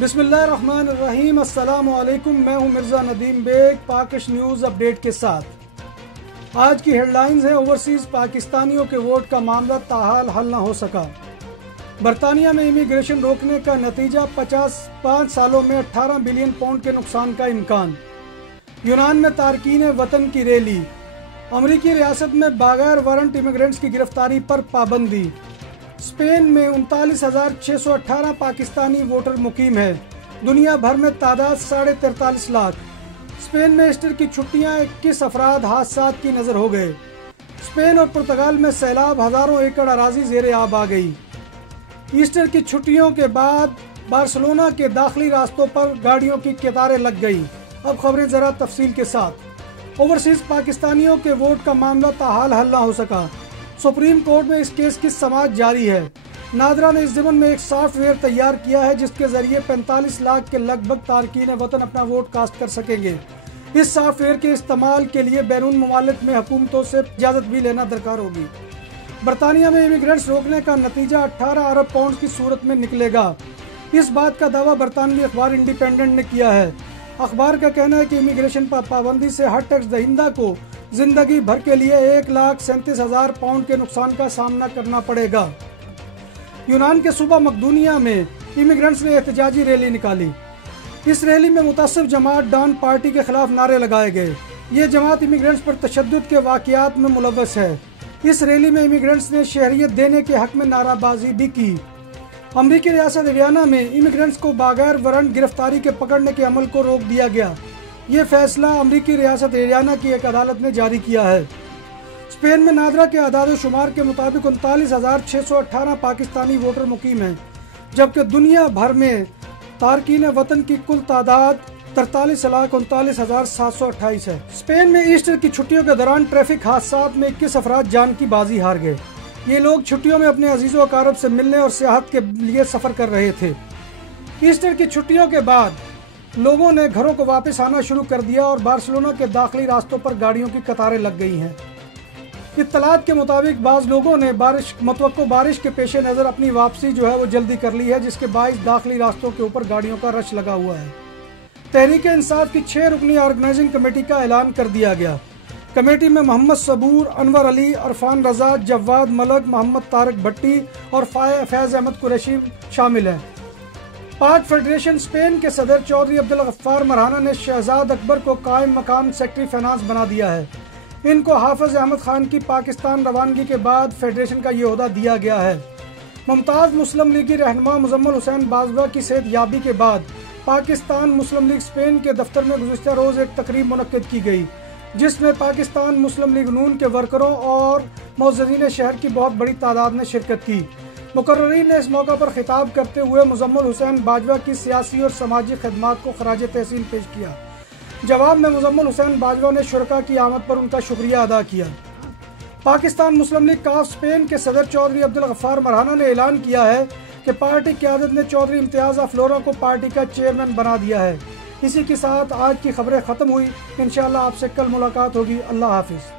बिस्मिल्लाहिर्रहमानिर्रहीम। अस्सलामु अलैकुम। मैं हूं मिर्ज़ा नदीम बेग, पाकिश न्यूज़ अपडेट के साथ। आज की हेडलाइंस हैं। ओवरसीज़ पाकिस्तानियों के वोट का मामला ताहाल हल न हो सका। बरतानिया में इमिग्रेशन रोकने का नतीजा 5 सालों में 18 बिलियन पाउंड के नुकसान का इम्कान। यूनान में तारकीन वतन की रैली। अमरीकी रियासत में बगैर वारंट इमिग्रेंट्स की गिरफ्तारी पर पाबंदी। स्पेन में 39,618 पाकिस्तानी वोटर मुकीम है। दुनिया भर में तादाद 43.5 लाख। स्पेन में ईस्टर की छुट्टियां 21 अफराद हादसात की नज़र हो गए। स्पेन और पुर्तगाल में सैलाब, हज़ारों एकड़ अराजी ज़ेरे आब आ गई। ईस्टर की छुट्टियों के बाद बार्सिलोना के दाखिली रास्तों पर गाड़ियों की कतारें लग गई। अब खबरें ज़रा तफसील के साथ। ओवरसीज़ पाकिस्तानियों के वोट का मामला ताहाल हल न हो सका। सुप्रीम कोर्ट में इस केस की समाअत जारी है। नादरा ने इस ज़िमन में एक सॉफ्टवेयर तैयार किया है जिसके जरिए 45 लाख के लगभग तारकीन वतन अपना वोट कास्ट कर सकेंगे। इस सॉफ्टवेयर के इस्तेमाल के लिए बैरून ममालिक में हुकूमतों से इजाज़त भी लेना दरकार होगी। बरतानिया में इमिग्रेंट्स रोकने का नतीजा 18 अरब पाउंड की सूरत में निकलेगा। इस बात का दावा बरतानवी अखबार इंडिपेंडेंट ने किया है। अखबार का कहना है कि इमिग्रेशन पर पाबंदी से हर टैक्स दहिंदा को जिंदगी भर के लिए 1,37,000 पाउंड के नुकसान का सामना करना पड़ेगा। यूनान के सूबा मकदूनिया में इमिग्रेंट्स ने एहतजाजी रैली निकाली। इस रैली में मुतासिब जमात डान पार्टी के खिलाफ नारे लगाए गए। ये जमात इमिग्रेंट्स पर तशद्दुद के वाक़यात में मुलव्वस है। इस रैली में इमिग्रेंट्स ने शहरियत देने के हक में नाराबाजी भी की। अमरीकी रियासत हरियाणा में इमिग्रेंट्स को बगैर वारंट गिरफ्तारी के पकड़ने के अमल को रोक दिया गया। ये फैसला अमरीकी रियासत हरियाणा की एक अदालत ने जारी किया है। स्पेन में नादरा के आदाद शुमार के मुताबिक 39,618 पाकिस्तानी वोटर मुकीम हैं, जबकि दुनिया भर में तारकीन वतन की कुल तादाद 43,39,728 है। स्पेन में ईस्टर की छुट्टियों के दौरान ट्रैफिक हादसात में 21 अफराद जान की बाजी हार गए। ये लोग छुट्टियों में अपने अजीज़ों अकारब से मिलने और सियाहत के लिए सफ़र कर रहे थे। ईस्टर की छुट्टियों के बाद लोगों ने घरों को वापस आना शुरू कर दिया और बार्सिलोना के दाखिली रास्तों पर गाड़ियों की कतारें लग गई हैं। इत्तलात के मुताबिक बाज़ लोगों ने मुतवक्को बारिश के पेश नज़र अपनी वापसी वो जल्दी कर ली है, जिसके बाइस दाखिली रास्तों के ऊपर गाड़ियों का रश लगा हुआ है। तहरीक इंसाफ की 6 रुकनी ऑर्गेनाइजिंग कमेटी का ऐलान कर दिया गया। कमेटी में मोहम्मद सबूर, अनवर अली, अरफान रजा, जवाद मलक, मोहम्मद तारिक भट्टी और फैज़ अहमद कुरैशी शामिल हैं। पाक फेडरेशन स्पेन के सदर चौधरी अब्दुल गफ्फार मरहाना ने शहजाद अकबर को कायम मकाम सेक्रेटरी फाइनेंस बना दिया है। इनको हाफिज अहमद खान की पाकिस्तान रवानगी के बाद फेडरेशन का ये ओहदा दिया गया है। मुमताज़ मुस्लिम लीगी रहनुमा मुजम्मिल हुसैन बाजवा की सेहत याबी के बाद पाकिस्तान मुस्लिम लीग स्पेन के दफ्तर में गुज़िश्ता रोज़ एक तकरीब मुनक्किद की गई, जिसमें पाकिस्तान मुस्लिम लीग नून के वर्करों और मौजूदीन शहर की बहुत बड़ी तादाद ने शिरकत की। मुकर्ररीन ने इस मौका पर खिताब करते हुए मुजम्मिल हुसैन बाजवा की सियासी और समाजी खदमात को खराज तहसीन पेश किया। जवाब में मुजम्मिल हुसैन बाजवा ने शुरका की आमद पर उनका शुक्रिया अदा किया। पाकिस्तान मुस्लिम लीग काफ स्पेन के सदर चौधरी अब्दुल गफ्फार मरहाना ने ऐलान किया है कि पार्टी क़यादत ने चौधरी इम्तियाज़ अफलोरा को पार्टी का चेयरमैन बना दिया है। इसी के साथ आज की खबरें ख़त्म हुई। इंशाअल्लाह आपसे कल मुलाकात होगी। अल्लाह हाफिज़।